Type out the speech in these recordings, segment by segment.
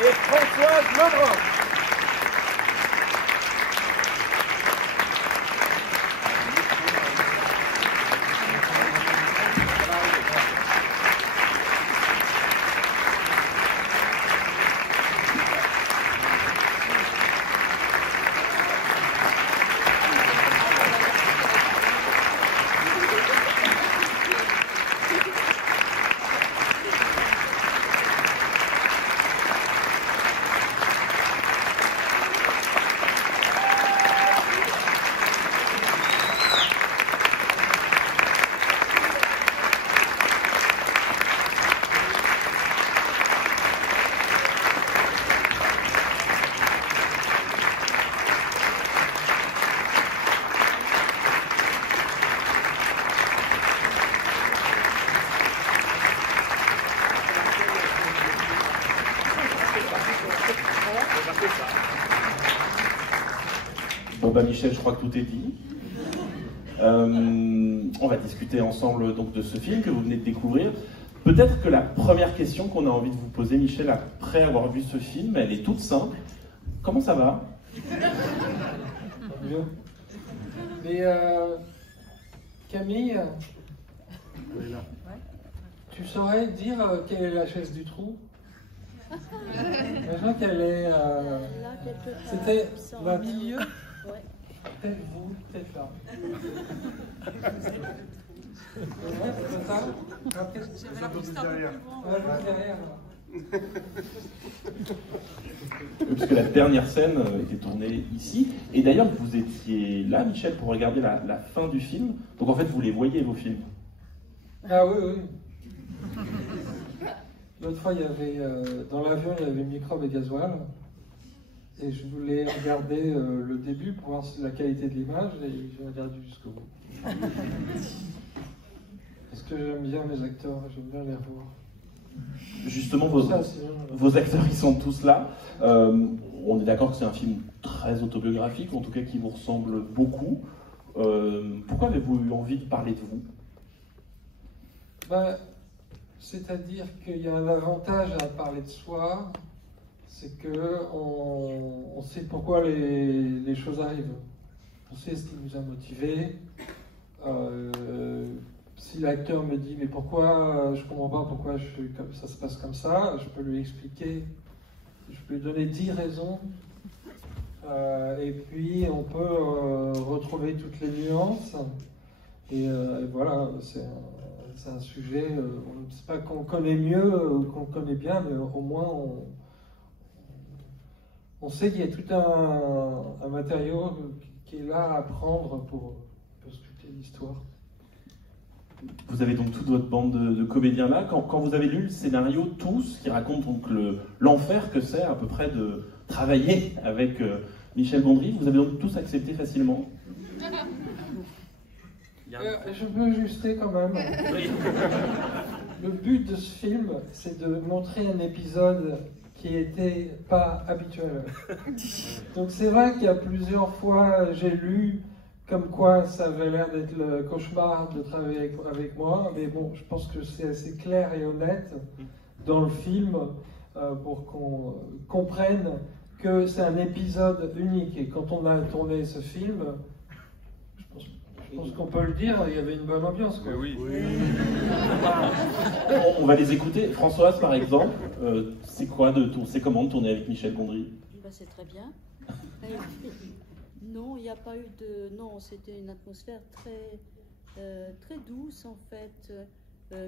et Françoise Lebrun. Bon bah Michel, je crois que tout est dit. On va discuter ensemble donc de ce film que vous venez de découvrir. Peut-être que la première question qu'on a envie de vous poser, Michel, après avoir vu ce film, elle est toute simple. Comment ça va? Bien. Mais Camille, tu saurais dire quelle est la chaise du trou? Je vois qu'elle est. C'était là. Milieu. Peut-être vous, peut-être là. C'est ça? Après, c'est un peu derrière. Ouais, derrière. Parce que la dernière scène était tournée ici. Et d'ailleurs, vous étiez là, Michel, pour regarder la fin du film. Donc en fait, vous les voyez, vos films. Ah oui, oui. L'autre fois, il y avait, dans l'avion, il y avait Microbe et Gasoil. Et je voulais regarder le début pour voir la qualité de l'image. Et j'ai regardé jusqu'au bout. Parce que j'aime bien mes acteurs, j'aime bien les revoir. Justement, vos acteurs, ils sont tous là. On est d'accord que c'est un film très autobiographique, en tout cas qui vous ressemble beaucoup. Pourquoi avez-vous eu envie de parler de vous? Ben, c'est-à-dire qu'il y a un avantage à parler de soi, c'est qu'on sait pourquoi les choses arrivent. On sait ce qui nous a motivés. Si l'acteur me dit mais pourquoi je comprends pas pourquoi ça se passe comme ça, je peux lui expliquer, je peux lui donner 10 raisons, et puis on peut retrouver toutes les nuances, et voilà, c'est un sujet, c'est pas qu'on connaît mieux ou qu'on connaît bien, mais au moins on sait qu'il y a tout un matériau qui est là à prendre pour sculpter l'histoire. Vous avez donc toute votre bande de comédiens là. Quand vous avez lu le scénario, tous, qui raconte donc l'enfer que c'est à peu près de travailler avec Michel Gondry, vous avez donc tous accepté facilement? Je peux ajuster quand même. Oui. Le but de ce film, c'est de montrer un épisode qui n'était pas habituel. Donc c'est vrai qu'il y a plusieurs fois, j'ai lu comme quoi ça avait l'air d'être le cauchemar de travailler avec moi, mais bon, je pense que c'est assez clair et honnête dans le film pour qu'on comprenne que c'est un épisode unique. Et quand on a tourné ce film, je pense qu'on peut le dire, il y avait une bonne ambiance. Quoi. Oui. On va les écouter. Françoise, par exemple, c'est comment de tourner avec Michel Gondry? C'est très bien. Non, il n'y a pas eu de... Non, c'était une atmosphère très douce en fait.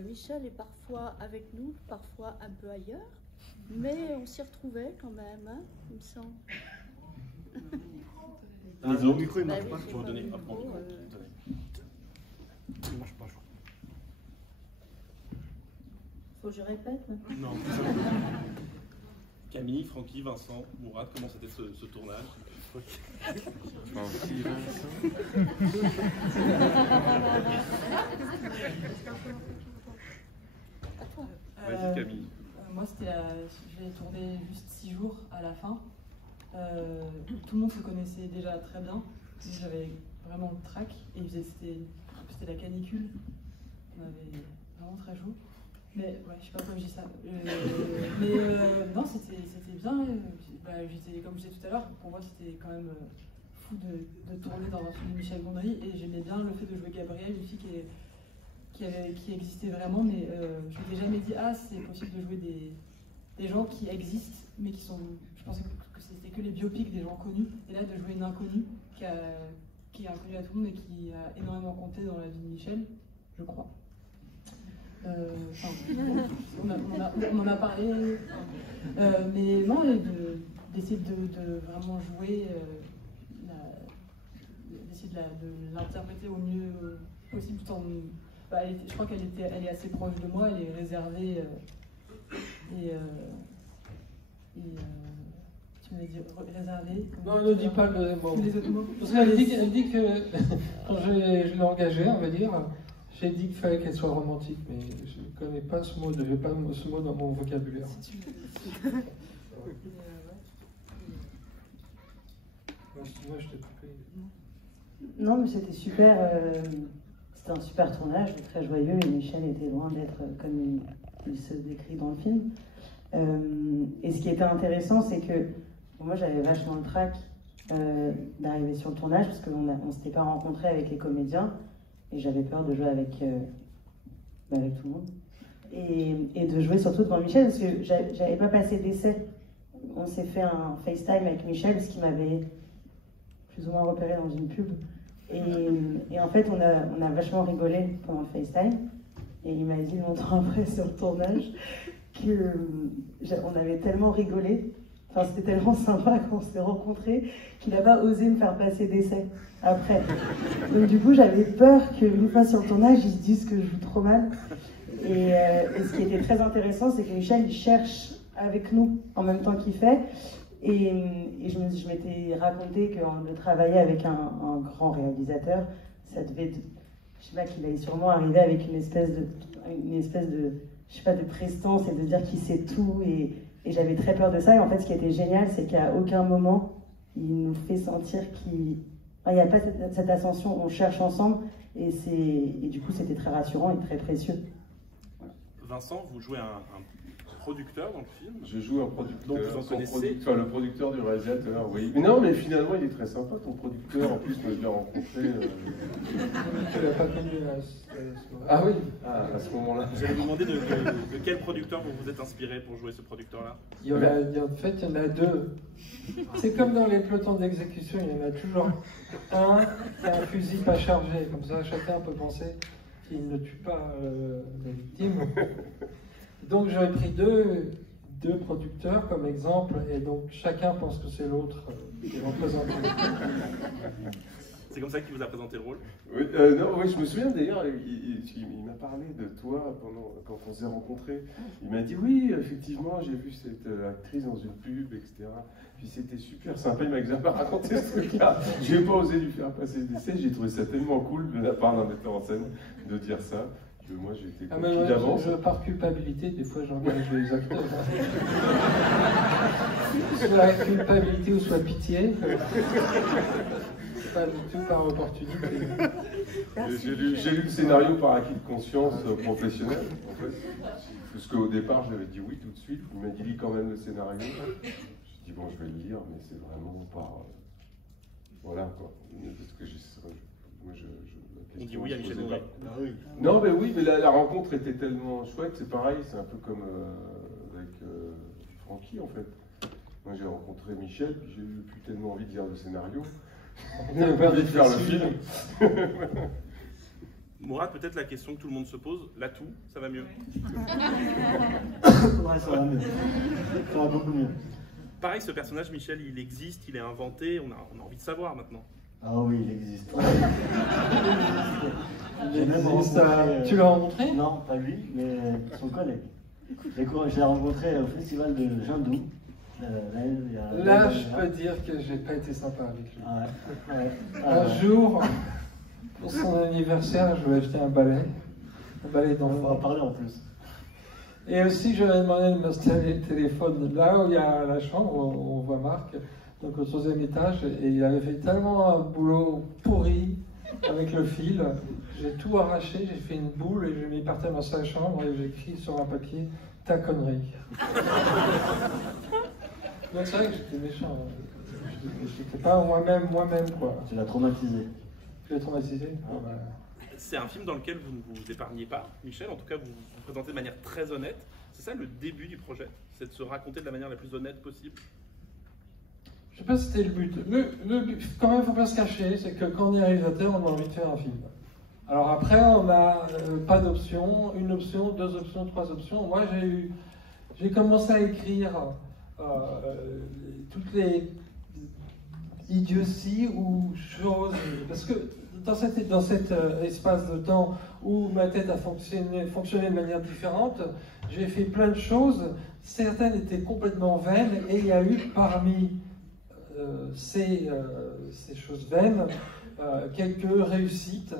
Michel est parfois avec nous, parfois un peu ailleurs, mais on s'y retrouvait quand même, hein, il me semble. Les autres? micro, il marche pas. Je vais vous donner un micro. Il marche pas, je crois. Faut que je répète? Non, Camille, Francky, Vincent, Mourad, comment c'était ce tournage? Vas-y Camille. Moi, j'ai tourné juste 6 jours à la fin. Tout le monde se connaissait déjà très bien. J'avais vraiment le trac et c'était la canicule. On avait vraiment très chaud. Mais ouais, je sais pas pourquoi je dis ça. Non, c'était bien. Comme je disais tout à l'heure, pour moi c'était quand même fou de tourner dans un film de Michel Gondry, et j'aimais bien le fait de jouer Gabrielle, une fille qui existait vraiment, mais je m'étais jamais dit c'est possible de jouer des gens qui existent, mais qui sont. Je pensais que c'était que les biopics des gens connus, et là de jouer une inconnue qui est inconnue à tout le monde et qui a énormément compté dans la vie de Michel, je crois. On en a parlé, mais non, d'essayer de vraiment jouer, d'essayer de l'interpréter au mieux possible. Je crois qu'elle est assez proche de moi, elle est réservée tu m'avais dit réservée. Non, ne dis pas le mot. Les autres mots. Parce qu'elle dit que quand je l'ai engagée, on va dire, j'ai dit qu'il fallait qu'elle soit romantique, mais je ne connais pas ce mot, je n'ai pas ce mot dans mon vocabulaire. Moi, je t'ai coupé. Non, mais c'était super. C'était un super tournage, très joyeux, et Michel était loin d'être comme il se décrit dans le film. Et ce qui était intéressant, c'est que moi, j'avais vachement le trac d'arriver sur le tournage, parce qu'on ne s'était pas rencontrés avec les comédiens, et j'avais peur de jouer avec tout le monde. Et de jouer surtout devant Michel, parce que j'avais pas passé d'essai. On s'est fait un FaceTime avec Michel, parce qu'il m'avait plus ou moins repéré dans une pub. Et en fait, on a vachement rigolé pendant le FaceTime. Et il m'a dit longtemps après sur le tournage qu'on avait tellement rigolé, enfin c'était tellement sympa qu'on s'est rencontrés, qu'il n'a pas osé me faire passer d'essai après. Donc du coup, j'avais peur qu'une fois sur le tournage, ils se disent que je joue trop mal. Et ce qui était très intéressant, c'est que Michel, il cherche avec nous en même temps qu'il fait. Et je m'étais raconté que de travailler avec un grand réalisateur, ça devait, je sais pas, qu'il allait sûrement arriver avec une espèce de, je sais pas, de prestance et de dire qu'il sait tout. Et j'avais très peur de ça. Et en fait, ce qui était génial, c'est qu'à aucun moment, il nous fait sentir qu'il n'y a pas cette ascension. On cherche ensemble. Et du coup, c'était très rassurant et très précieux. Vincent, vous jouez un producteur dans le film. Je joue un producteur, donc vous en connaissez. Le producteur du réalisateur, oui. Mais non, mais finalement, il est très sympa, ton producteur. En plus, je l'ai bien rencontré. Tu l'as pas connu à ce moment-là. Ah oui, à ce moment-là. J'allais vous demander de quel producteur vous vous êtes inspiré pour jouer ce producteur-là. En fait, il y en a deux. C'est comme dans les pelotons d'exécution, il y en a toujours un qui a un fusil pas chargé. Comme ça, chacun peut penser qu'il ne tue pas la victime. Donc j'aurais pris deux producteurs comme exemple, et donc chacun pense que c'est l'autre qui représente. C'est comme ça qu'il vous a présenté le rôle? Oui, non, oui, je me souviens d'ailleurs, il m'a parlé de toi quand on s'est rencontrés. Il m'a dit oui, effectivement, j'ai vu cette actrice dans une pub, etc. Puis c'était super sympa, il m'a jamais raconté ce truc-là. J'ai pas osé lui faire passer d'essai, j'ai trouvé ça tellement cool de la part d'un metteur en scène de dire ça. Que moi j'étais conquis d'avance. Par culpabilité, des fois j'engage les acteurs. Soit culpabilité ou soit pitié. Pas du tout par opportunité. J'ai lu le scénario par acquis de conscience professionnel, en fait. Parce qu'au départ, j'avais dit oui tout de suite. Il m'a dit lis quand même le scénario. J'ai dit bon, je vais le lire, mais c'est vraiment par. Voilà quoi. Parce que moi, on dit oui à Michel Gondry. Non, mais oui, mais la rencontre était tellement chouette. C'est pareil, c'est un peu comme avec Francky en fait. Moi, j'ai rencontré Michel, puis j'ai eu plus tellement envie de lire le scénario. J'avais envie de faire le film. Mourad, peut-être la question que tout le monde se pose, l'atout, ça va mieux? Ouais, ça va mieux. Ça va beaucoup mieux. Pareil, ce personnage, Michel, il existe, il est inventé, on a envie de savoir maintenant. Ah oui, il existe. Tu l'as rencontré? Non, pas lui, mais son collègue. Je l'ai rencontré au festival de Jindou. Là, je peux dire que j'ai pas été sympa avec lui. Un jour, pour son anniversaire, je lui ai acheté un balai on va en parler en plus. Et aussi, je lui ai demandé de m'installer le téléphone là où il y a la chambre, où on voit Marc, donc au 3e étage, et il avait fait tellement un boulot pourri avec le fil. J'ai tout arraché, j'ai fait une boule et je m'y partais dans sa chambre et j'ai écrit sur un papier ta connerie. Donc c'est vrai que j'étais méchant. J'étais pas moi-même quoi. Tu l'as traumatisé. Je l'ai traumatisé. Ah, bah. C'est un film dans lequel vous ne vous épargnez pas, Michel. En tout cas, vous vous présentez de manière très honnête. C'est ça le début du projet, c'est de se raconter de la manière la plus honnête possible. Je sais pas si c'était le but. Le but, quand même, il ne faut pas se cacher, c'est que quand on est réalisateur, on a envie de faire un film. Alors après, on n'a pas d'options, une option, deux options, trois options. Moi, j'ai commencé à écrire toutes les idioties ou choses, parce que dans cet espace de temps où ma tête a fonctionné de manière différente, j'ai fait plein de choses. Certaines étaient complètement vaines, et il y a eu parmi ces choses vaines quelques réussites.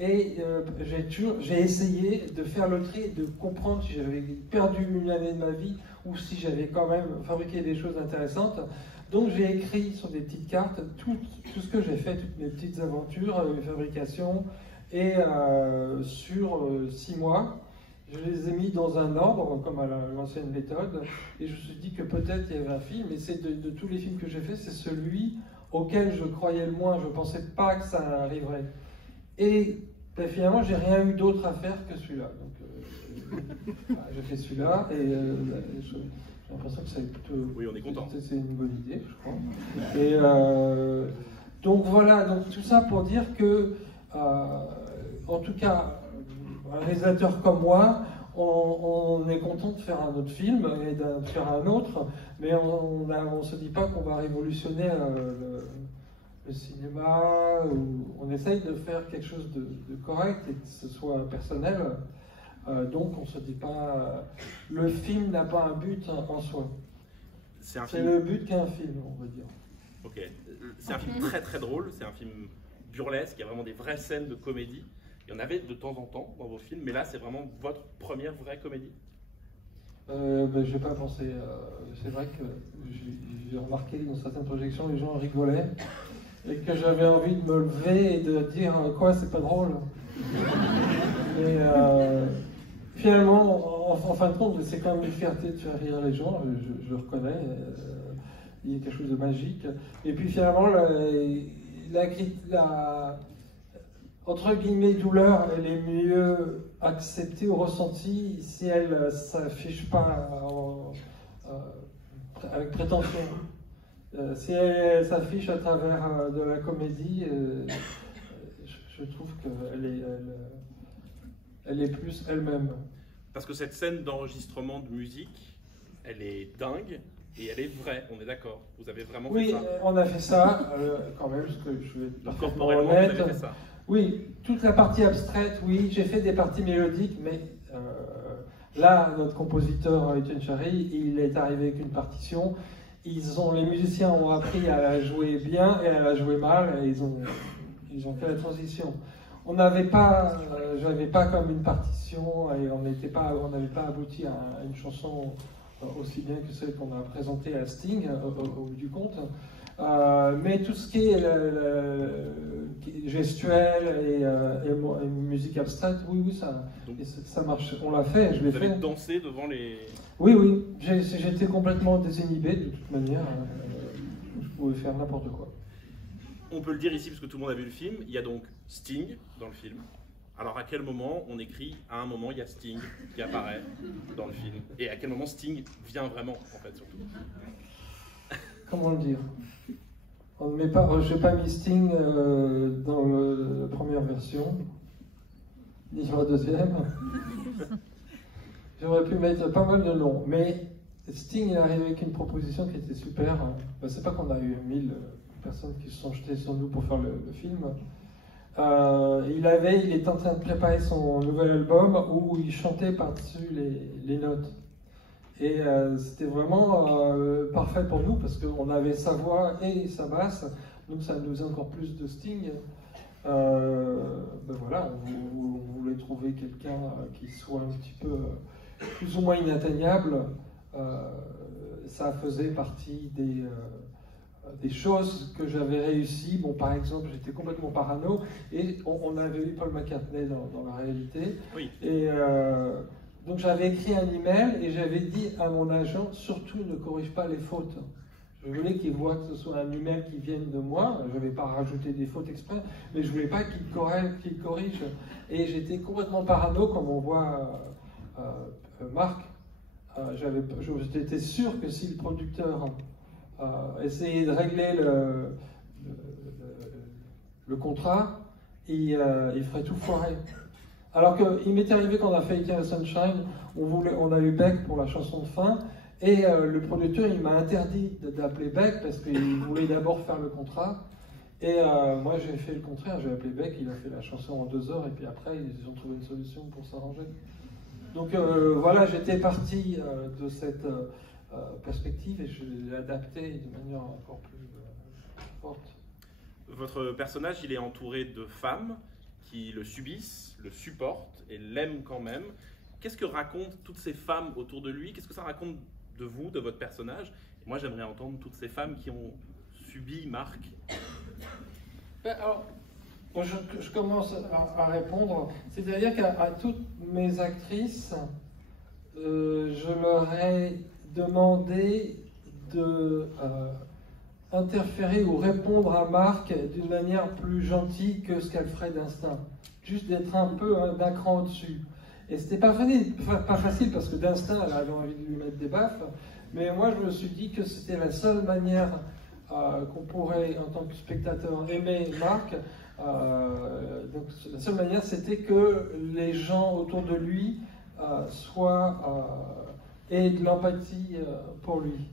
Et j'ai essayé de faire le tri, de comprendre si j'avais perdu une année de ma vie ou si j'avais quand même fabriqué des choses intéressantes. Donc j'ai écrit sur des petites cartes tout ce que j'ai fait, toutes mes petites aventures, mes fabrications, et sur 6 mois, je les ai mis dans un ordre, comme à l'ancienne méthode, et je me suis dit que peut-être il y avait un film, et c'est de tous les films que j'ai fait, c'est celui auquel je croyais le moins, je ne pensais pas que ça arriverait. Et ben, finalement, j'ai rien eu d'autre à faire que celui-là. Donc j'ai fait celui-là, et j'ai l'impression que c'est plutôt... Oui, on est content. C'est une bonne idée, je crois. Et donc voilà, donc tout ça pour dire que, en tout cas, un réalisateur comme moi, on est content de faire un autre film et de faire un autre, mais on ne se dit pas qu'on va révolutionner le cinéma. On essaye de faire quelque chose de correct et que ce soit personnel. Donc on ne se dit pas... le film n'a pas un but en soi. C'est le but qu'un film, on va dire. Ok. C'est un film très très drôle, c'est un film burlesque, il y a vraiment des vraies scènes de comédie. Il y en avait de temps en temps dans vos films, mais là c'est vraiment votre première vraie comédie. Ben, je n'ai pas pensé. C'est vrai que j'ai remarqué dans certaines projections, les gens rigolaient et que j'avais envie de me lever et de dire quoi, c'est pas drôle. Et finalement, en fin de compte, c'est quand même une fierté de faire rire les gens, je le reconnais. Il y a quelque chose de magique. Et puis finalement, la entre guillemets douleur, elle est mieux acceptée ou ressentie si elle ne s'affiche pas avec prétention. Si elle s'affiche à travers de la comédie, je trouve qu'elle est plus elle-même. Parce que cette scène d'enregistrement de musique, elle est dingue et elle est vraie, on est d'accord. Vous avez vraiment fait ça. Oui, on a fait ça, quand même, parce que je vais parfaitement corporellement, honnête. vous avez fait ça. Oui, toute la partie abstraite, oui, j'ai fait des parties mélodiques, mais là, notre compositeur Etienne Chary, il est arrivé avec une partition. Les musiciens ont appris à la jouer bien et à la jouer mal, et ils ont fait la transition. On n'avait pas, j'avais pas comme une partition, et on n'avait pas abouti à une chanson aussi bien que celle qu'on a présentée à Sting, au bout du compte. Mais tout ce qui est gestuel et musique abstraite, oui, ça marche. On l'a fait, je l'ai fait. Vous avez dansé devant les... Oui, j'étais complètement désinhibé de toute manière. Je pouvais faire n'importe quoi. On peut le dire ici parce que tout le monde a vu le film. Il y a donc Sting dans le film. Alors à quel moment on écrit, à un moment il y a Sting qui apparaît dans le film? Et à quel moment Sting vient vraiment, en fait, surtout? Comment le dire? On ne met pas, je n'ai pas mis Sting dans la première version, ni sur la deuxième. J'aurais pu mettre pas mal de noms, mais Sting est arrivé avec une proposition qui était super. Ben, c'est pas qu'on a eu 1000 personnes qui se sont jetées sur nous pour faire le film. Il était en train de préparer son nouvel album où il chantait par-dessus les notes. Et c'était vraiment parfait pour nous parce qu'on avait sa voix et sa basse, donc ça nous faisait encore plus de Sting. Ben voilà, on voulait trouver quelqu'un qui soit un petit peu plus ou moins inatteignable. Ça faisait partie des choses que j'avais réussi. Bon, par exemple, j'étais complètement parano et on avait eu Paul McCartney dans la réalité. Oui. Et donc j'avais écrit un email et j'avais dit à mon agent, surtout ne corrige pas les fautes. Je voulais qu'il voit que ce soit un email qui vienne de moi. Je ne vais pas rajouter des fautes exprès, mais je ne voulais pas qu'il corrige. Et j'étais complètement parano, comme on voit Marc. J'étais sûr que si le producteur essayait de régler le contrat, il ferait tout foirer. Alors qu'il m'était arrivé quand on a fait Eternal Sunshine, on a eu Beck pour la chanson de fin, et le producteur il m'a interdit d'appeler Beck parce qu'il voulait d'abord faire le contrat. Et moi j'ai fait le contraire, j'ai appelé Beck, il a fait la chanson en 2 heures, et puis après ils ont trouvé une solution pour s'arranger. Donc voilà, j'étais parti de cette perspective et je l'ai adaptée de manière encore plus forte. Votre personnage, il est entouré de femmes qui le subissent, le supportent et l'aiment quand même. Qu'est-ce que racontent toutes ces femmes autour de lui? Qu'est-ce que ça raconte de vous, de votre personnage? Et moi, j'aimerais entendre toutes ces femmes qui ont subi Marc. Alors, je commence à répondre. C'est-à-dire qu'à toutes mes actrices, je leur ai demandé de interférer ou répondre à Marc d'une manière plus gentille que ce qu'elle ferait d'instinct. Juste d'être un peu d'un cran au-dessus. Et c'était pas facile parce que d'instinct, elle avait envie de lui mettre des baffes. Mais moi, je me suis dit que c'était la seule manière qu'on pourrait, en tant que spectateur, aimer Marc. Donc la seule manière, c'était que les gens autour de lui aient de l'empathie pour lui.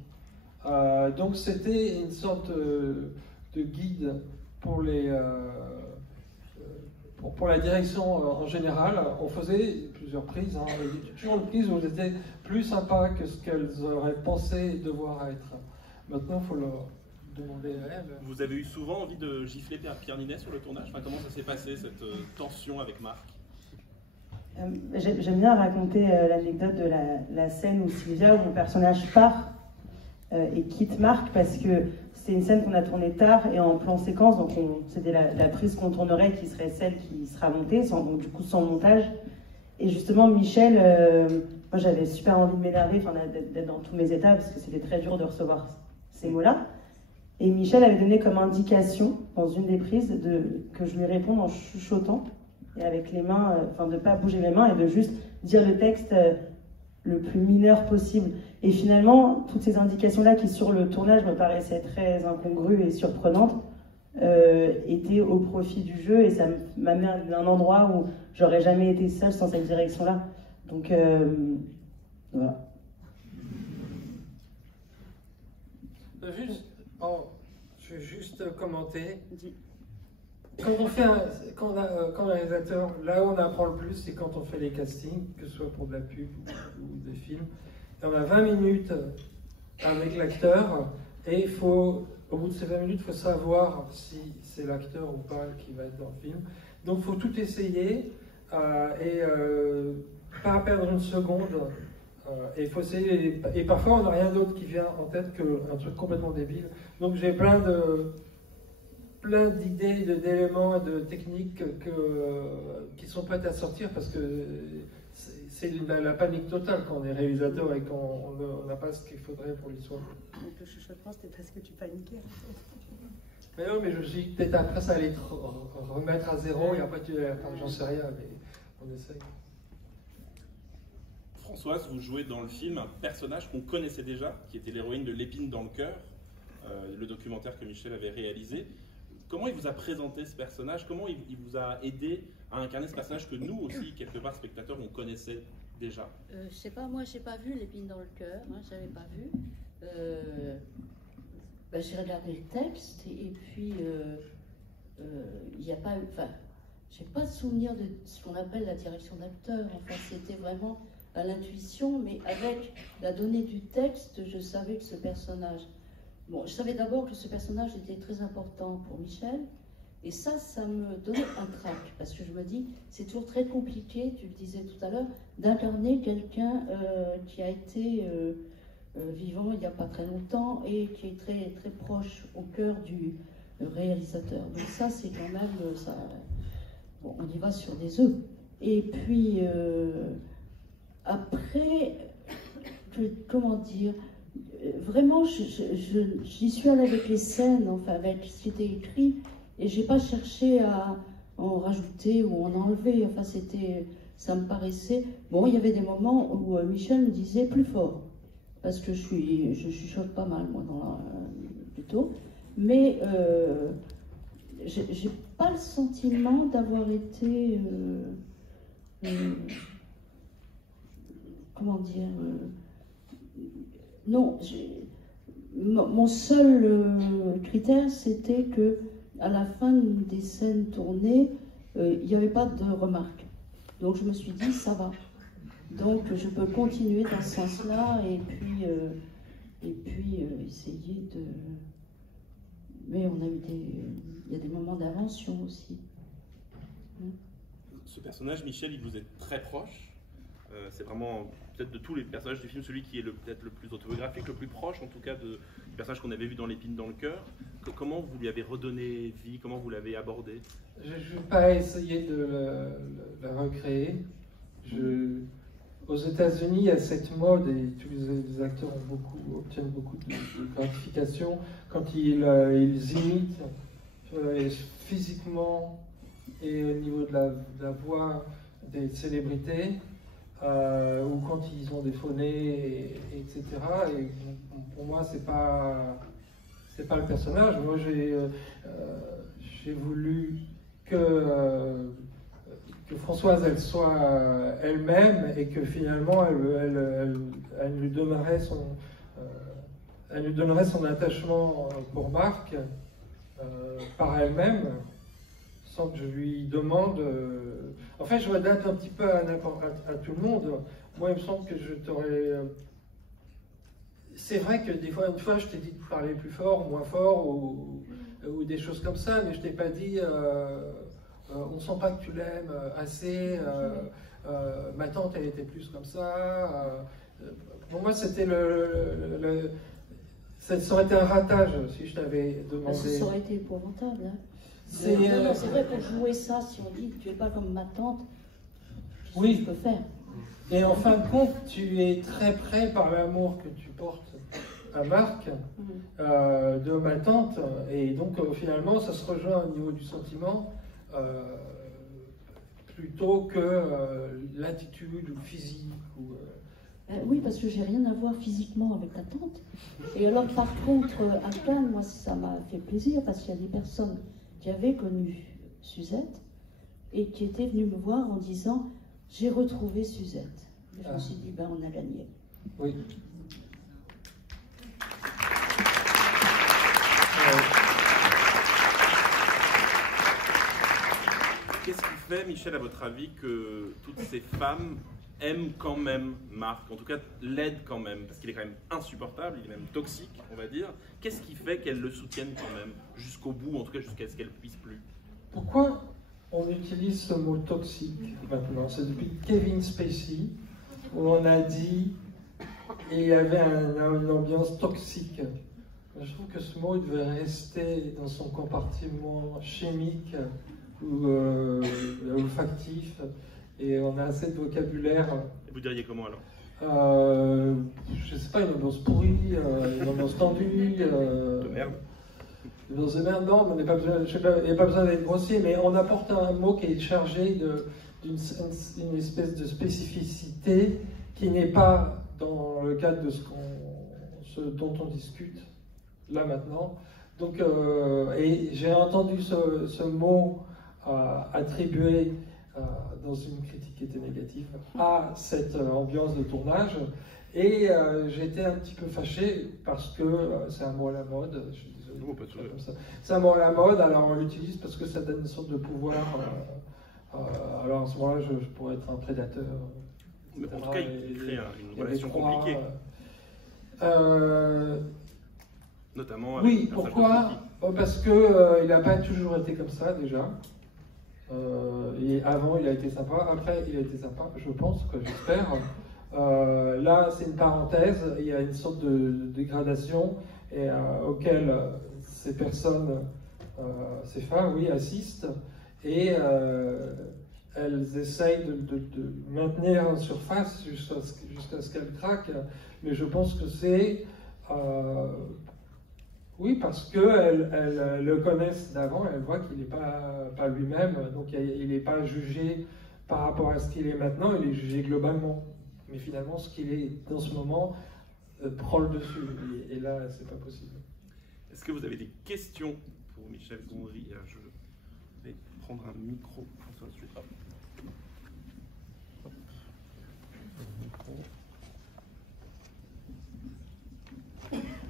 Donc c'était une sorte de guide pour pour la direction en général. On faisait plusieurs prises, hein, toujours une prise où c'était plus sympa que ce qu'elles auraient pensé devoir être. Maintenant, il faut leur demander à elles. Vous avez eu souvent envie de gifler Pierre Ninet sur le tournage? Enfin, comment ça s'est passé, cette tension avec Marc? J'aime bien raconter l'anecdote de la scène où Sylvia, où mon personnage part et quitte Marc, parce que c'est une scène qu'on a tournée tard et en plan séquence, donc c'était la prise qu'on tournerait qui serait celle qui sera montée, donc du coup sans montage. Et justement, Michel, moi j'avais super envie de m'énerver, d'être dans tous mes états, parce que c'était très dur de recevoir ces mots-là. Et Michel avait donné comme indication, dans une des prises, que je lui réponde en chuchotant, et avec les mains, de ne pas bouger mes mains, et de juste dire le texte le plus mineur possible. Et finalement, toutes ces indications-là, qui sur le tournage me paraissaient très incongrues et surprenantes, étaient au profit du jeu, et ça m'a mis à un endroit où j'aurais jamais été seule sans cette direction-là. Donc, voilà. Je vais juste commenter. Quand on est réalisateur, là où on apprend le plus, c'est quand on fait les castings, que ce soit pour de la pub ou des films. Et on a 20 minutes avec l'acteur, et au bout de ces 20 minutes, il faut savoir si c'est l'acteur ou pas qui va être dans le film. Donc il faut tout essayer et pas perdre une seconde. Et il faut essayer. Et parfois, on n'a rien d'autre qui vient en tête qu'un truc complètement débile. Donc j'ai plein d'idées, d'éléments, de techniques qui sont prêtes à sortir, parce que c'est la panique totale quand on est réalisateur et qu'on n'a pas ce qu'il faudrait pour l'histoire. Donc le chuchotement, c'était parce que tu paniquais. Mais non, mais je dis peut-être après ça allait te remettre à zéro, et après j'en sais rien, mais on essaye. Françoise, vous jouez dans le film un personnage qu'on connaissait déjà, qui était l'héroïne de L'épine dans le cœur, le documentaire que Michel avait réalisé. Comment il vous a présenté ce personnage? Comment il vous a aidé à incarner ce personnage que nous aussi, quelque part, spectateurs, on connaissait déjà? Je sais pas, moi j'ai pas vu L'épine dans le cœur, hein, j'avais pas vu. J'ai regardé le texte et puis il n'y a pas eu, j'ai pas de souvenir de ce qu'on appelle la direction d'acteur. Enfin, c'était vraiment à l'intuition, mais avec la donnée du texte, je savais que ce personnage. Bon, je savais d'abord que ce personnage était très important pour Michel, et ça me donnait un trac, parce que je me dis, c'est toujours très compliqué, tu le disais tout à l'heure, d'incarner quelqu'un qui a été vivant il n'y a pas très longtemps et qui est très, très proche au cœur du réalisateur. Donc ça, c'est quand même, ça, bon, on y va sur des œufs. Et puis, après, comment dire, vraiment, j'y suis allée avec les scènes, enfin avec ce qui était écrit, et j'ai pas cherché à en rajouter ou en enlever. Enfin, ça me paraissait. Bon, il y avait des moments où Michel me disait plus fort, parce que je chuchote pas mal moi plutôt, mais j'ai pas le sentiment d'avoir été comment dire. Non, mon seul critère, c'était que à la fin des scènes tournées, il n'y avait pas de remarques. Donc je me suis dit, ça va. Donc je peux continuer dans ce sens-là et puis essayer de... Mais on a eu il y a des moments d'invention aussi. Ce personnage, Michel, il vous est très proche. C'est vraiment, peut-être de tous les personnages du film, celui qui est peut-être le plus autobiographique, le plus proche en tout cas du personnage qu'on avait vu dans L'Épine dans le cœur. Comment vous lui avez redonné vie? Comment vous l'avez abordé? Je ne vais pas essayer de la recréer. Aux États-Unis, il y a cette mode, et tous les acteurs obtiennent beaucoup de gratification quand ils imitent physiquement et au niveau de la voix des célébrités, ou quand ils ont des phonés, etc. Et pour moi, c'est pas le personnage. Moi, j'ai voulu que Françoise, elle soit elle-même et que finalement, elle lui donnerait son attachement pour Marc par elle-même, sans que je lui demande. En fait, je m'adapte un petit peu à tout le monde. Moi, il me semble que je t'aurais. C'est vrai que une fois, je t'ai dit de parler plus fort, moins fort, ou des choses comme ça, mais je t'ai pas dit. On sent pas que tu l'aimes assez. Ma tante, elle était plus comme ça. Pour moi, c'était ça aurait été un ratage si je t'avais demandé. Ça aurait été épouvantable. Hein. C'est vrai, pour jouer ça, si on dit que tu n'es pas comme ma tante, oui, je peux faire. Et en fin de compte, tu es très près par l'amour que tu portes à Marc, de ma tante, et donc finalement, ça se rejoint au niveau du sentiment. Plutôt que l'attitude ou le physique. Oui, parce que j'ai rien à voir physiquement avec ta tante. Et alors, par contre, à Cannes, moi, ça m'a fait plaisir parce qu'il y a des personnes qui avaient connu Suzette et qui étaient venues me voir en disant « J'ai retrouvé Suzette ». Je me suis dit « Ben, on a gagné ». Oui. Qu'est-ce qui fait, Michel, à votre avis, que toutes ces femmes aiment quand même Marc, en tout cas l'aident quand même, parce qu'il est quand même insupportable, il est même toxique, on va dire. Qu'est-ce qui fait qu'elles le soutiennent quand même, jusqu'au bout, en tout cas jusqu'à ce qu'elles ne puissent plus? Pourquoi on utilise ce mot toxique maintenant? C'est depuis Kevin Spacey, où on a dit, et il y avait une ambiance toxique. Je trouve que ce mot il devait rester dans son compartiment chimique ou olfactif, et on a assez de vocabulaire. Et vous diriez comment alors? Je sais pas, une ambiance pourrie, une ambiance tendue. De merde. Une ambiance de merde, non, il n'y a pas besoin d'être grossier, mais on apporte un mot qui est chargé d'une espèce de spécificité qui n'est pas dans le cadre de ce dont on discute là maintenant. Donc, et j'ai entendu ce mot attribué dans une critique qui était négative à cette ambiance de tournage, et j'étais un petit peu fâché parce que c'est un mot à la mode. Je suis désolé, non, pas comme ça. C'est un mot à la mode, alors on l'utilise parce que ça donne une sorte de pouvoir. Alors à ce moment-là, je pourrais être un prédateur. Mais en tout cas, il crée une relation compliquée. Notamment avec oui, pourquoi? Parce qu'il n'a pas toujours été comme ça déjà. Et avant, il a été sympa. Après, il a été sympa, je pense, j'espère. Là, c'est une parenthèse, il y a une sorte de dégradation et, auquel ces personnes, ces femmes, oui, assistent et elles essayent de maintenir en surface jusqu'à ce qu'elles craquent. Mais je pense que c'est... oui, parce qu'elles le connaissent d'avant, elles voient qu'il n'est pas lui-même, donc il n'est pas jugé par rapport à ce qu'il est maintenant, il est jugé globalement. Mais finalement, ce qu'il est dans ce moment prend le dessus, et là, c'est pas possible. Est-ce que vous avez des questions pour Michel Gondry? Je vais prendre un micro.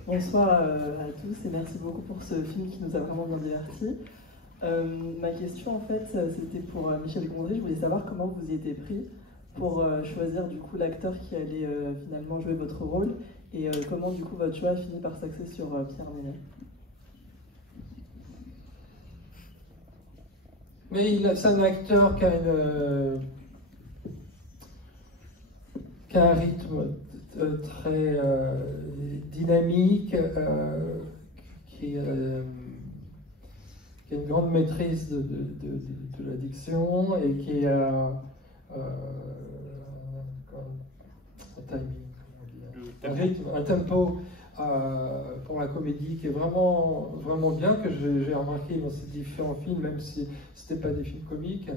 Bonsoir à tous et merci beaucoup pour ce film qui nous a vraiment bien divertis. Ma question en fait c'était pour Michel Gondry, je voulais savoir comment vous y étiez pris pour choisir du coup l'acteur qui allait finalement jouer votre rôle et comment du coup votre choix a fini par s'axer sur Pierre Ménès. Mais c'est un acteur qui a un rythme très dynamique, qui a une grande maîtrise de la diction et qui a un rythme, un tempo pour la comédie qui est vraiment, vraiment bien, que j'ai remarqué dans ces différents films, même si ce n'était pas des films comiques.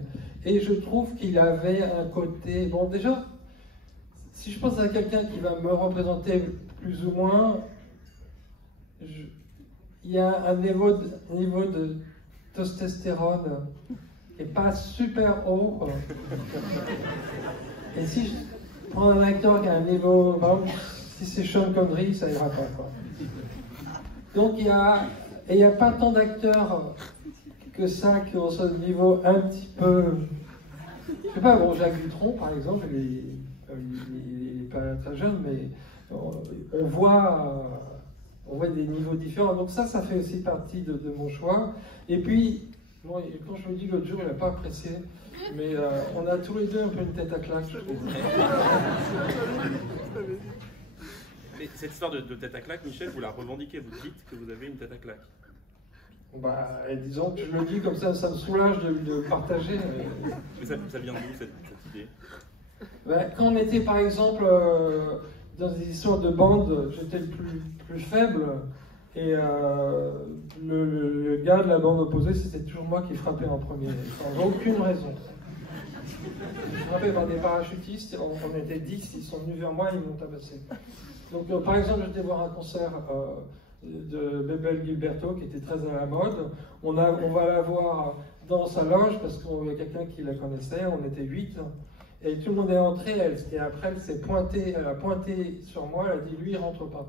Et je trouve qu'il avait un côté... Bon, déjà, si je pense à quelqu'un qui va me représenter plus ou moins, il y a un niveau de testostérone qui n'est pas super haut. Et si je prends un acteur qui a un niveau... Par exemple, si c'est Sean Connery, ça ira pas, quoi. Donc il n'y a pas tant d'acteurs que ça qui ont ce niveau un petit peu... Je sais pas, bon, Jacques Dutronc, par exemple, il n'est pas très jeune, mais on voit des niveaux différents. Donc ça fait aussi partie de mon choix. Et puis, bon, quand je me dis l'autre jour, il n'a pas apprécié, mais on a tous les deux un peu une tête à claque, je trouve. Et cette histoire de tête à claque, Michel, vous la revendiquez, vous dites que vous avez une tête à claque. Bah, disons que je le dis comme ça, ça me soulage de partager. Mais ça vient d'où cette idée? Bah, quand on était par exemple dans des histoires de bande, j'étais le plus faible et le gars de la bande opposée, c'était toujours moi qui frappais en premier, sans aucune raison. Je frappais par des parachutistes, on était 10, ils sont venus vers moi et ils m'ont tabassé. Donc par exemple, j'étais voir un concert de Bebel Gilberto qui était très à la mode. On va la voir dans sa loge parce qu'il y a quelqu'un qui la connaissait, on était 8. Et tout le monde est entré, et après elle a pointé sur moi, elle a dit lui il rentre pas.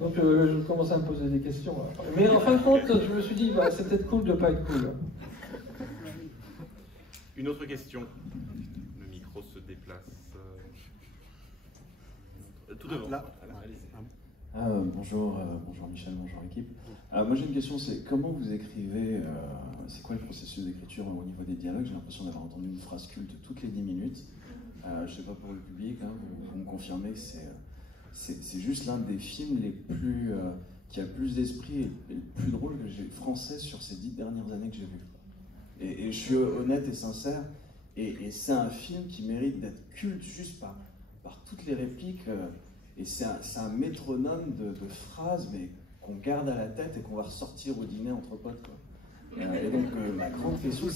Donc je commençais à me poser des questions. Mais en fin de compte, je me suis dit, bah, c'est peut-être cool de pas être cool. Une autre question. Le micro se déplace. Tout devant. Là. Bonjour Michel, bonjour équipe. Moi j'ai une question, c'est comment vous écrivez, c'est quoi le processus d'écriture au niveau des dialogues? J'ai l'impression d'avoir entendu une phrase culte toutes les 10 minutes. Je ne sais pas pour le public, hein, vous me confirmez que c'est juste l'un des films qui a le plus d'esprit et le plus drôle que j'ai français sur ces 10 dernières années que j'ai vu. Et je suis honnête et sincère, et c'est un film qui mérite d'être culte juste par toutes les répliques. Et c'est un métronome de phrases, mais qu'on garde à la tête et qu'on va ressortir au dîner entre potes, quoi. Et donc, ma grande question,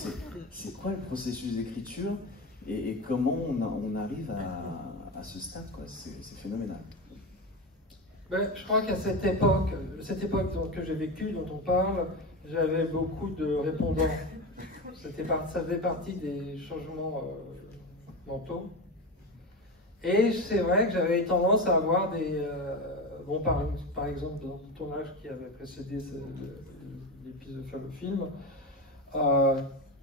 c'est quoi le processus d'écriture et comment on arrive à ce stade, quoi. C'est phénoménal. Ben, je crois qu'à cette époque que j'ai vécue, dont on parle, j'avais beaucoup de répondants. Ça faisait partie des changements mentaux. Et c'est vrai que j'avais tendance à avoir des... par exemple, dans le tournage qui avait précédé l'épisode de le film,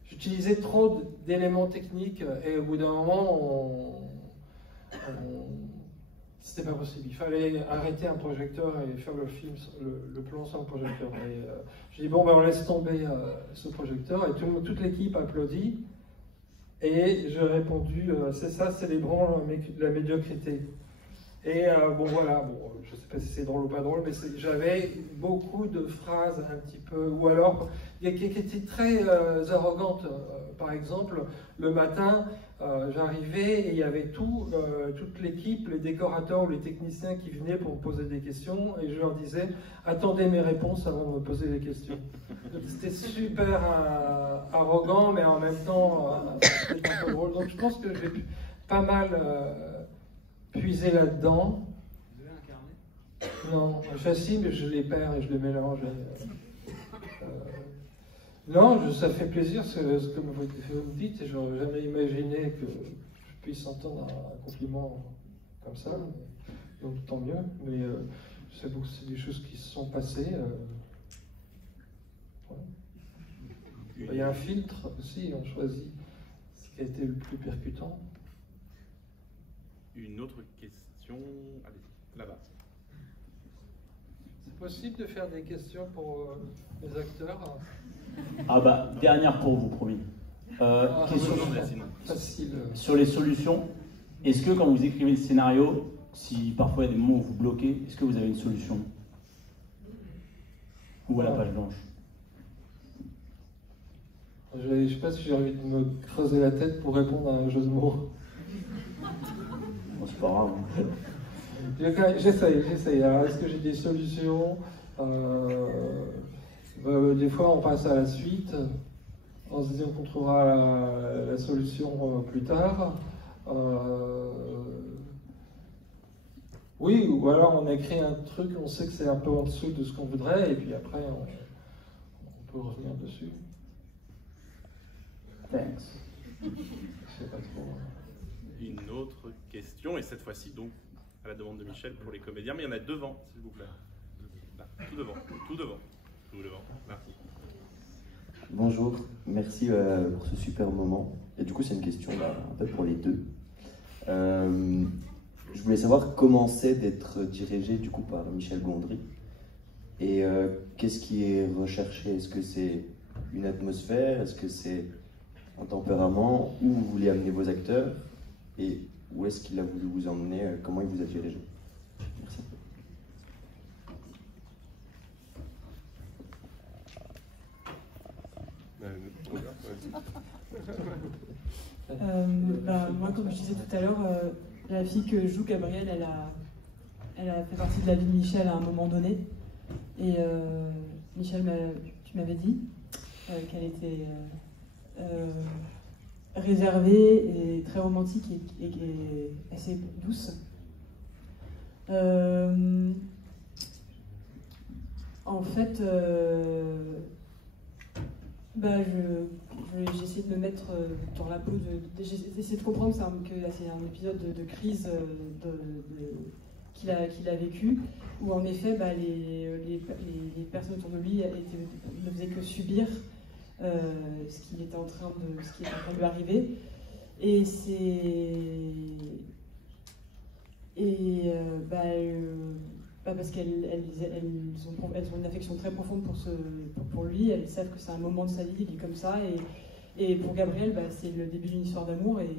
j'utilisais trop d'éléments techniques et au bout d'un moment, c'était pas possible. Il fallait arrêter un projecteur et faire le film, le plan sans le projecteur. Et j'ai dit, bon, ben, on laisse tomber ce projecteur et toute l'équipe applaudit. Et j'ai répondu, c'est ça, célébrons la médiocrité. Et bon voilà, bon, je ne sais pas si c'est drôle ou pas drôle, mais j'avais beaucoup de phrases un petit peu, ou alors qui étaient très arrogantes. Par exemple, le matin, j'arrivais et il y avait toute l'équipe, les décorateurs ou les techniciens qui venaient pour me poser des questions, et je leur disais, attendez mes réponses avant de me poser des questions. C'était super arrogant, mais en même temps, c'était un peu drôle. Donc je pense que j'ai pas mal puiser là-dedans. Vous avez un carnet? Non, facile, mais je les perds et je les mélange. Non, ça fait plaisir ce que vous me dites, et je n'aurais jamais imaginé que je puisse entendre un compliment comme ça. Donc tant mieux, mais c'est des choses qui se sont passées. Ouais. Il y a un filtre aussi, on choisit ce qui a été le plus percutant. Une autre question, allez-y, là-bas. C'est possible de faire des questions pour les acteurs? Ah bah, dernière pour vous, promis. Question facile. Sur les solutions. Est-ce que quand vous écrivez le scénario, si parfois il y a des moments où vous bloquez, est-ce que vous avez une solution? Ou à la page blanche? Je ne sais pas si j'ai envie de me creuser la tête pour répondre à un jeu de mots. Bon, c'est pas grave. J'essaye. Alors, est-ce que j'ai des solutions? Des fois, on passe à la suite en se disant qu'on trouvera la solution plus tard. Oui, ou alors on écrit un truc, on sait que c'est un peu en dessous de ce qu'on voudrait, et puis après, on peut revenir dessus. Thanks. Je sais pas trop. Une autre question, et cette fois-ci donc à la demande de Michel pour les comédiens, mais il y en a devant, s'il vous plaît. Là, tout devant, merci. Bonjour, merci pour ce super moment. Et du coup, c'est une question un peu pour les deux. Je voulais savoir comment c'est d'être dirigé du coup par Michel Gondry, et qu'est-ce qui est recherché? Est-ce que c'est une atmosphère? Est-ce que c'est un tempérament? Où vous voulez amener vos acteurs? Et où est-ce qu'il a voulu vous emmener? Comment il vous a dirigé? Merci. Moi, comme je disais tout à l'heure, la fille que joue, Gabrielle, elle a fait partie de la vie de Michel à un moment donné. Et Michel, tu m'avais dit qu'elle était réservée et très romantique et assez douce. En fait, j'ai essayé de me mettre dans la peau j'ai essayé de comprendre que c'est un épisode de crise qu'il a vécu, où en effet les personnes autour de lui ne faisaient que subir ce qui était en train de lui arriver. Et parce qu'elles ont une affection très profonde pour lui, elles savent que c'est un moment de sa vie, il est comme ça, et pour Gabriel, c'est le début d'une histoire d'amour et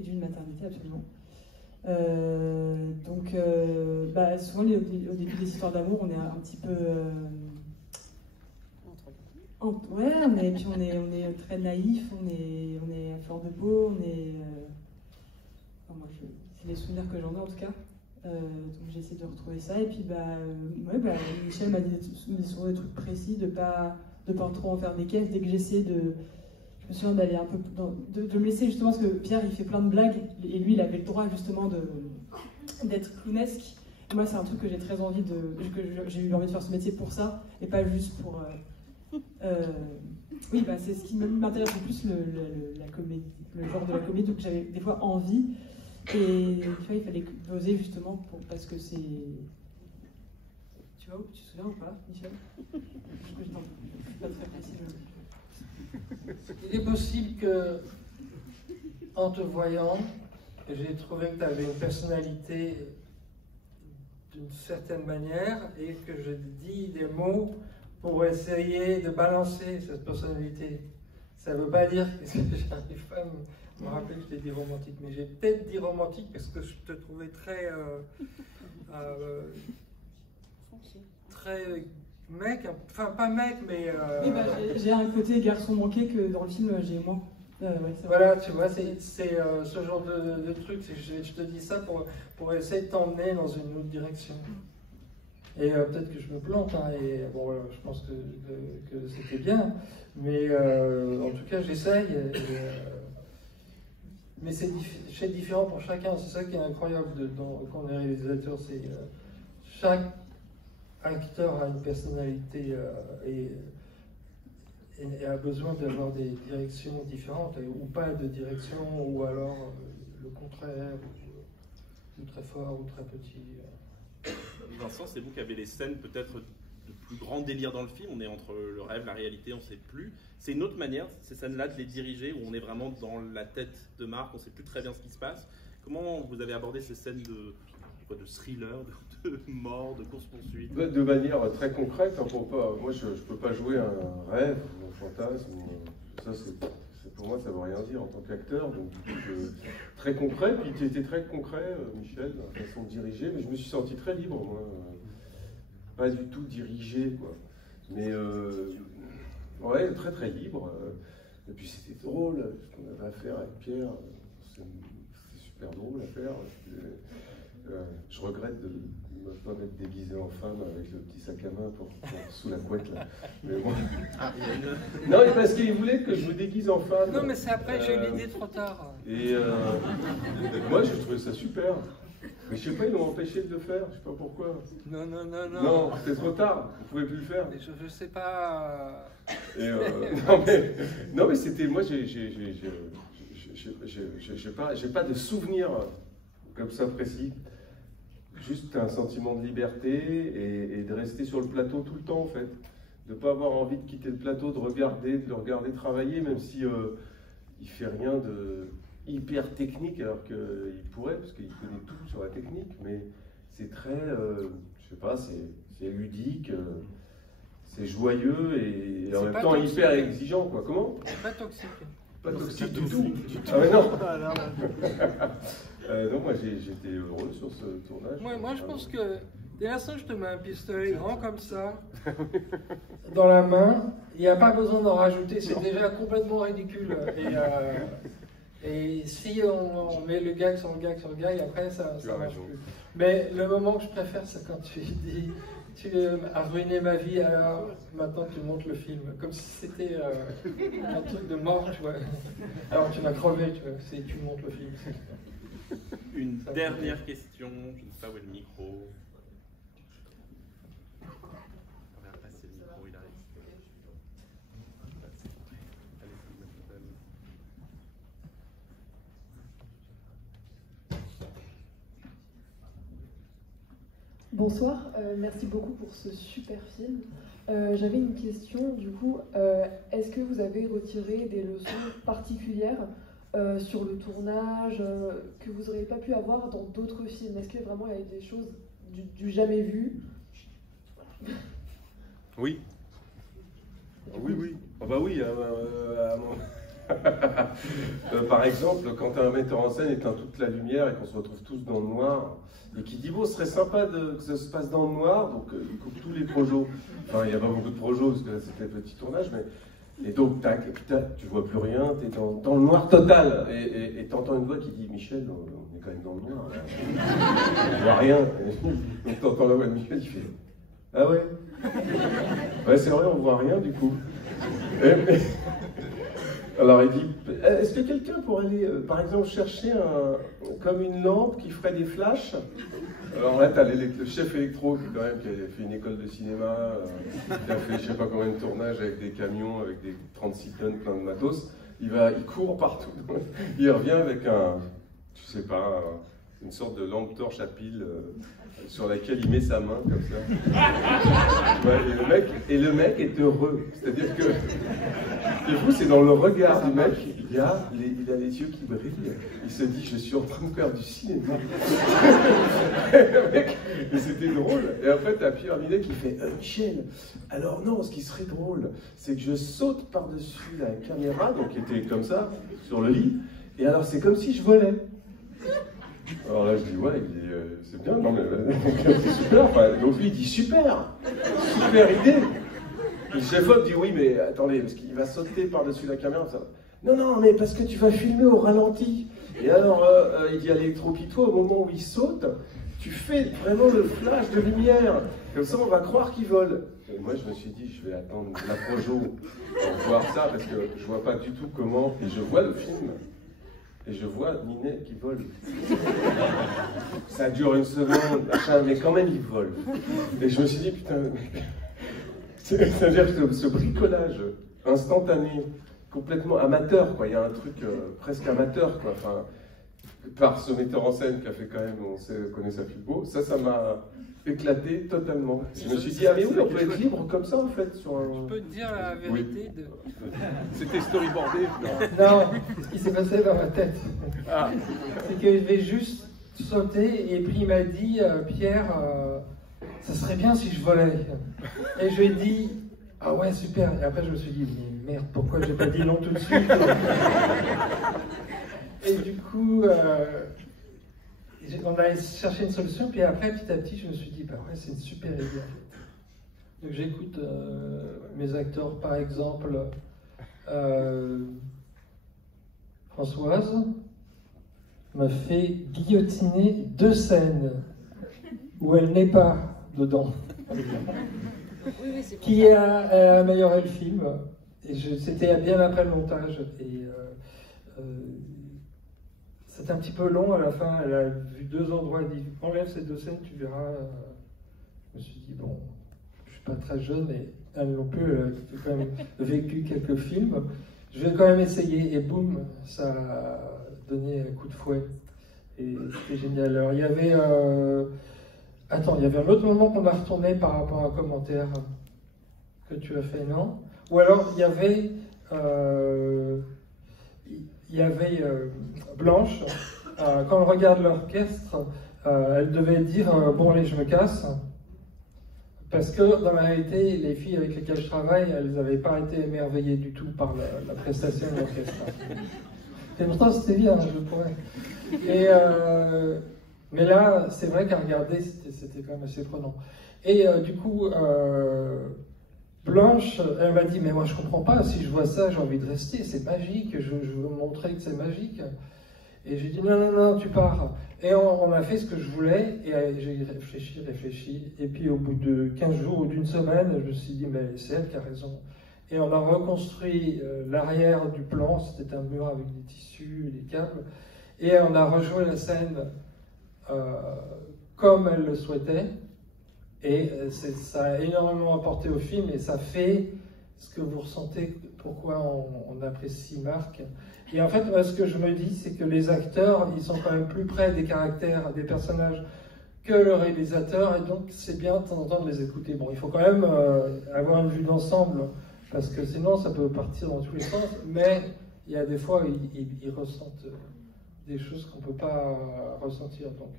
d'une maternité, absolument. Souvent au début des histoires d'amour, on est un petit peu ouais, on est très naïf, on est à fleur de peau, c'est les souvenirs que j'en ai en tout cas. Donc j'essaie de retrouver ça, et puis Michel m'a dit sur des trucs précis, de pas trop en faire des caisses. Dès que j'essaie je me souviens d'aller un peu de me laisser, justement, parce que Pierre il fait plein de blagues, et lui il avait le droit justement d'être clownesque. Et moi c'est un truc que j'ai très envie j'ai eu envie de faire ce métier pour ça, et pas juste pour c'est ce qui m'intéresse le plus, la comédie, le genre de la comédie, donc j'avais des fois envie. Et tu vois, il fallait doser justement parce que c'est. Tu vois, tu te souviens ou pas, Michel? Je suis pas très précis. Il est possible que, en te voyant, j'ai trouvé que tu avais une personnalité d'une certaine manière, et que je dis des mots pour essayer de balancer cette personnalité. Ça ne veut pas dire que j'arrive pas à me rappeler que je t'ai dit romantique, mais j'ai peut-être dit romantique parce que je te trouvais très mec, enfin pas mec, mais... Oui, bah, j'ai un côté garçon manqué que dans le film j'ai moins. Ouais, voilà, tu vois, c'est ce genre de truc, je te dis ça pour essayer de t'emmener dans une autre direction. Et peut-être que je me plante, hein, et bon, je pense que c'était bien, mais en tout cas j'essaye. Mais c'est différent pour chacun, c'est ça qui est incroyable quand on est réalisateur, c'est chaque acteur a une personnalité et a besoin d'avoir des directions différentes, ou pas de direction, ou alors le contraire, ou très fort, ou très petit. Vincent, c'est vous qui avez les scènes peut-être de plus grand délire dans le film, on est entre le rêve, la réalité, on ne sait plus. C'est une autre manière, ces scènes-là, de les diriger, où on est vraiment dans la tête de Marc, on ne sait plus très bien ce qui se passe. Comment vous avez abordé ces scènes de thriller, de mort, de course-poursuite? De manière très concrète, hein, moi je ne peux pas jouer un rêve, un fantasme, ça pour moi ça ne veut rien dire en tant qu'acteur, donc très concret, puis tu étais très concret, Michel, dans la façon de diriger, mais je me suis senti très libre, moi, pas du tout dirigé, quoi, mais ouais, très très libre, et puis c'était drôle, ce qu'on avait à faire avec Pierre, c'était super drôle à faire. Je regrette de ne pas m'être déguisé en femme avec le petit sac à main sous la couette là. Mais bon. Non, mais parce qu'il voulait que je me déguise en femme. Non, mais c'est après, j'ai eu l'idée trop tard. Et moi, j'ai trouvé ça super. Mais je sais pas, ils m'ont empêché de le faire, je sais pas pourquoi. Non. Non, c'était trop tard, vous pouvez plus le faire. Mais je sais pas. Et non mais c'était, moi j'ai pas de souvenir comme ça précis. Juste un sentiment de liberté et de rester sur le plateau tout le temps en fait. De ne pas avoir envie de quitter le plateau, de le regarder travailler, même si il fait rien de hyper technique alors qu'il pourrait, parce qu'il connaît tout sur la technique, mais c'est très, je sais pas, c'est ludique, c'est joyeux et en même temps toxique. Hyper exigeant quoi. Comment? Pas toxique. Pas toxique du tout. Ah mais non. Donc moi j'étais heureux sur ce tournage. Moi je pense que dès l'instant que je te mets un pistolet grand comme ça dans la main, il n'y a pas besoin d'en rajouter, c'est déjà complètement ridicule. Et si on met le gag sur le gag sur le gag, après ça marche plus. Mais le moment que je préfère, c'est quand tu dis tu as ruiné ma vie, alors maintenant tu montes le film. Comme si c'était un truc de mort, tu vois. Alors tu m'as crevé, tu vois, si tu montes le film. Une dernière question, je ne sais pas où est le micro. On va passer le micro, il arrive. Bonsoir, merci beaucoup pour ce super film. J'avais une question, du coup, est-ce que vous avez retiré des leçons particulières sur le tournage que vous n'auriez pas pu avoir dans d'autres films? Est-ce que vraiment il y a des choses du jamais vu? Oui. Oui. Ah bah oui. Par exemple, quand un metteur en scène éteint toute la lumière et qu'on se retrouve tous dans le noir, et qui dit bon, ce serait sympa que ça se passe dans le noir, donc il coupe tous les projos. Enfin, il n'y a pas beaucoup de projos parce que là c'était petit tournage, mais. Et donc, tac, tu vois plus rien, tu es dans le noir total. Et tu entends une voix qui dit Michel, on est quand même dans le noir. On voit rien. Donc tu entends la voix de Michel qui fait ah ouais? Ouais, c'est vrai, on voit rien du coup. Alors il dit est-ce que quelqu'un pourrait aller, par exemple, chercher comme une lampe qui ferait des flashs? Alors là, tu as le chef électro qui a fait une école de cinéma, qui a fait je sais pas combien de tournages avec des camions, avec des 36 tonnes plein de matos. Il court partout. Il revient avec une sorte de lampe torche à pile sur laquelle il met sa main comme ça. Ouais, et le mec est heureux. C'est-à-dire que qui est fou, c'est dans le regard du mec, il a les yeux qui brillent. Il se dit, je suis en train de faire du cinéma. Et c'était drôle. Et après, t'as Pierre Minet qui fait, Michel, alors non, ce qui serait drôle, c'est que je saute par-dessus la caméra, donc qui était comme ça, sur le lit, et alors c'est comme si je volais. Alors là, je dis, ouais, il dit, c'est bien, non, mais c'est super. Enfin, donc lui, il dit, super idée. Le chef-op dit, oui, mais attendez, parce qu'il va sauter par-dessus la caméra. Ça. Non, mais parce que tu vas filmer au ralenti. Et alors, il dit à l'électropito, au moment où il saute, tu fais vraiment le flash de lumière. Comme ça, on va croire qu'il vole. Et moi, je me suis dit, je vais attendre la Projo pour voir ça, parce que je vois pas du tout comment. Et je vois le film. Et je vois Ninet qui vole. Ça dure une seconde, machin, mais quand même il vole. Et je me suis dit, putain, c'est-à-dire que ce bricolage instantané, complètement amateur, quoi, il y a un truc presque amateur, quoi, enfin, par ce metteur en scène qui a fait quand même, on connaît sa filmo, ça m'a éclaté totalement. Je me suis dit, ah mais oui, on peut être libre comme ça en fait. Sur un... Je peux te dire la vérité de... C'était storyboardé. Non, ce qui s'est passé dans ma tête, c'est que je vais juste sauter et puis il m'a dit, Pierre, ça serait bien si je volais. Et je lui ai dit, ah ouais, super. Et après je me suis dit, mais merde, pourquoi j'ai pas dit non tout de suite? Et du coup... on a cherché une solution, puis après, petit à petit, je me suis dit, bah ouais, c'est une super idée en fait. Donc j'écoute mes acteurs, par exemple, Françoise m'a fait guillotiner 2 scènes où elle n'est pas dedans. Qui a amélioré le film. Et c'était bien après le montage. Et c'était un petit peu long à la fin, elle a vu 2 endroits, elle dit enlève ces 2 scènes, tu verras. Je me suis dit, bon, je suis pas très jeune, et elle non plus, elle a quand même vécu quelques films. Je vais quand même essayer, et boum, ça a donné un coup de fouet. Et c'était génial. Alors il y avait. Attends, il y avait un autre moment qu'on a retourné par rapport à un commentaire que tu as fait, non? Ou alors il y avait. Blanche, quand elle regarde l'orchestre, elle devait dire bon allez je me casse, parce que dans la réalité les filles avec lesquelles je travaille, elles n'avaient pas été émerveillées du tout par la prestation de l'orchestre. Et pourtant c'était bien, je pourrais. Mais là c'est vrai qu'à regarder c'était quand même assez prenant. Et du coup Blanche, elle m'a dit, mais moi je comprends pas, si je vois ça, j'ai envie de rester, c'est magique, je veux montrer que c'est magique. Et j'ai dit, non, tu pars. Et on a fait ce que je voulais, et j'ai réfléchi, et puis au bout de 15 jours ou d'une semaine, je me suis dit, mais c'est elle qui a raison. Et on a reconstruit l'arrière du plan, c'était un mur avec des tissus, des câbles, et on a rejoué la scène comme elle le souhaitait. Et ça a énormément apporté au film et ça fait ce que vous ressentez, pourquoi on apprécie Marc. Et en fait, moi, ce que je me dis, c'est que les acteurs, ils sont quand même plus près des caractères, des personnages que le réalisateur, et donc c'est bien de temps en temps de les écouter. Bon, il faut quand même avoir une vue d'ensemble, parce que sinon ça peut partir dans tous les sens, mais il y a des fois, ils ressentent des choses qu'on ne peut pas ressentir. Donc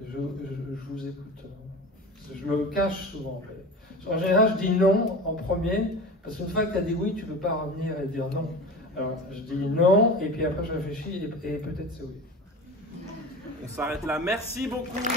je vous écoute. Je le cache souvent. En général, je dis non en premier, parce qu'une fois que tu as dit oui, tu ne peux pas revenir et dire non. Alors, je dis non, et puis après je réfléchis, et peut-être c'est oui. On s'arrête là. Merci beaucoup, Michel.